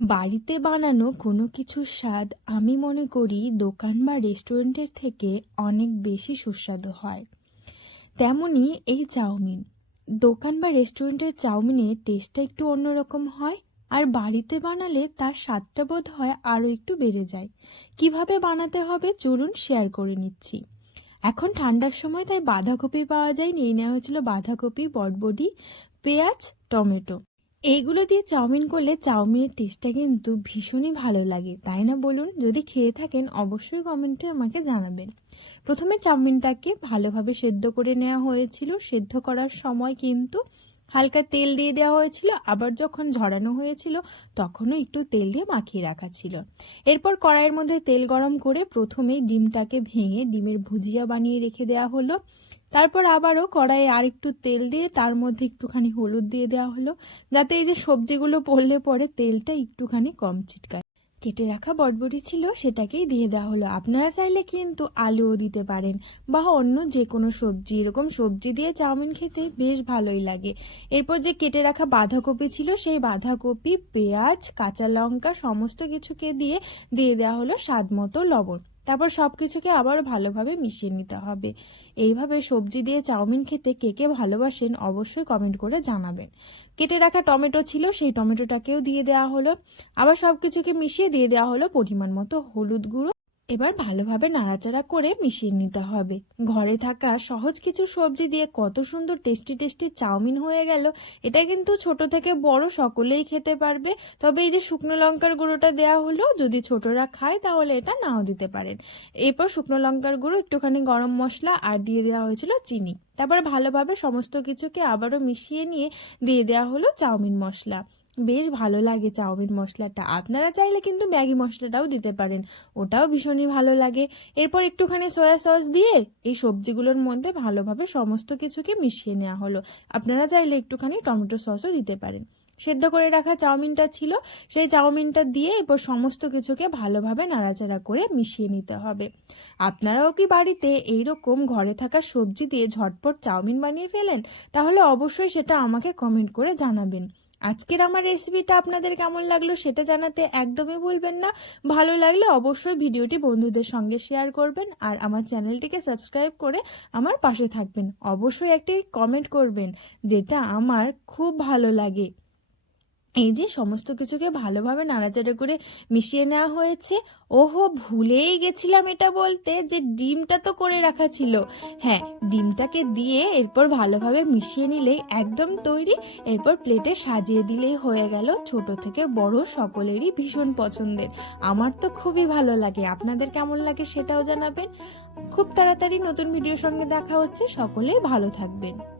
বাড়িতে বানানো কোনো কিছুর স্বাদ আমি মনে করি দোকান বা রেস্টুরেন্টের থেকে অনেক বেশি সুস্বাদু হয়। তেমনি এই চাউমিন। দোকান বা রেস্টুরেন্টের চাউমিনের টেস্টটা একটু অন্যরকম হয় আর বাড়িতে বানালে তার স্বাদটা বোধ হয় আরও একটু বেড়ে যায়। কীভাবে বানাতে হবে চলুন শেয়ার করে নিচ্ছি। এখন ঠান্ডার সময় তাই বাঁধাকপি পাওয়া যায়। নিয়ে নেওয়া হয়েছিল বাঁধাকপি, বটবডি, পেঁয়াজ, টমেটো। এইগুলো দিয়ে চাউমিন করলে চাউমিনের টেস্টটা কিন্তু ভীষণই ভালো লাগে, তাই না বলুন? যদি খেয়ে থাকেন, অবশ্যই কমেন্টে আমাকে জানাবেন। প্রথমে চাউমিনটাকে ভালোভাবে সেদ্ধ করে নেওয়া হয়েছিল। সেদ্ধ করার সময় কিন্তু হালকা তেল দিয়ে দেওয়া হয়েছিল। আবার যখন ঝরানো হয়েছিল, তখনও একটু তেল দিয়ে মাখিয়ে রাখা ছিল। এরপর কড়াইয়ের মধ্যে তেল গরম করে প্রথমেই ডিমটাকে ভেঙে ডিমের ভুজিয়া বানিয়ে রেখে দেওয়া হলো। তারপর আবারও কড়াইয়ে আর একটু তেল দিয়ে তার মধ্যে একটুখানি হলুদ দিয়ে দেওয়া হলো, যাতে এই যে সবজিগুলো পড়লে পরে তেলটা একটুখানি কম ছিটকায়। কেটে রাখা বটবটি ছিল, সেটাকেই দিয়ে দেওয়া হলো। আপনারা চাইলে কিন্তু আলুও দিতে পারেন, বা অন্য যে কোনো সবজি। এরকম সবজি দিয়ে চাউমিন খেতে বেশ ভালোই লাগে। এরপর যে কেটে রাখা বাঁধাকপি ছিল, সেই বাঁধাকপি, পেঁয়াজ, কাঁচা লঙ্কা, সমস্ত কিছুকে দিয়ে দিয়ে দেওয়া হলো স্বাদ মতো লবণ। তারপর সব কিছুকে আবার ভালোভাবে মিশিয়ে নিতে হবে। এইভাবে সবজি দিয়ে চাউমিন খেতে কে কে ভালোবাসেন অবশ্যই কমেন্ট করে জানাবেন। কেটে রাখা টমেটো ছিল, সেই টমেটোটাকেও দিয়ে দেওয়া হলো। আবার সব কিছুকে মিশিয়ে দিয়ে দেওয়া হলো পরিমাণ মতো হলুদ গুঁড়ো। এবার ভালোভাবে নাড়াচাড়া করে মিশিয়ে নিতে হবে। ঘরে থাকা সহজ কিছু সবজি দিয়ে কত সুন্দর টেস্টি টেস্টি চাউমিন হয়ে গেল, এটা কিন্তু ছোট থেকে বড় সকলেই খেতে পারবে। তবে এই যে শুকনো লঙ্কার গুঁড়োটা দেওয়া হলো, যদি ছোটরা খায় তাহলে এটা নাও দিতে পারেন। এরপর শুকনো লঙ্কার গুঁড়ো, একটুখানি গরম মশলা আর দিয়ে দেওয়া হয়েছিল চিনি। তারপর ভালোভাবে সমস্ত কিছুকে আবারও মিশিয়ে নিয়ে দিয়ে দেওয়া হলো চাউমিন মশলা। বেশ ভালো লাগে চাউমিন মশলাটা। আপনারা চাইলে কিন্তু ম্যাগি মশলাটাও দিতে পারেন। ওটাও ভীষণই ভালো লাগে। এরপর একটুখানি সয়া সস দিয়ে এই সবজিগুলোর মধ্যে ভালোভাবে সমস্ত কিছুকে মিশিয়ে নেওয়া হলো। আপনারা চাইলে একটুখানি টমেটো সসও দিতে পারেন। সেদ্ধ করে রাখা চাউমিনটা ছিল। সেই চাউমিনটা দিয়ে এরপর সমস্ত কিছুকে ভালোভাবে নাড়াচাড়া করে মিশিয়ে নিতে হবে। আপনারাও কি বাড়িতে এইরকম ঘরে থাকা সবজি দিয়ে ঝটপট চাউমিন বানিয়ে ফেলেন? তাহলে অবশ্যই সেটা আমাকে কমেন্ট করে জানাবেন। আজকের আমার রেসিপিটা আপনাদের কেমন লাগল সেটা জানাতে একদমই ভুলবেন না। ভালো লাগলে অবশ্যই ভিডিওটি বন্ধুদের সঙ্গে শেয়ার করবেন আর আমার চ্যানেলটিকে সাবস্ক্রাইব করে আমার পাশে থাকবেন। অবশ্যই একটি কমেন্ট করবেন, যেটা আমার খুব ভালো লাগে। এই যে সমস্ত কিছুকে ভালোভাবে নাড়াচাড়া করে মিশিয়ে নেওয়া হয়েছে। ওহো, ভুলেই গেছিলাম এটা বলতে যে ডিমটা তো করে রাখা ছিল। হ্যাঁ ডিমটাকে দিয়ে এরপর ভালোভাবে মিশিয়ে নিলেই একদম তৈরি। এরপর প্লেটে সাজিয়ে দিলেই হয়ে গেল ছোট থেকে বড় সকলেরই ভীষণ পছন্দের। আমার তো খুবই ভালো লাগে। আপনাদের কেমন লাগে সেটাও জানাবেন। খুব তাড়াতাড়ি নতুন ভিডিওর সঙ্গে দেখা হচ্ছে। সকলেই ভালো থাকবেন।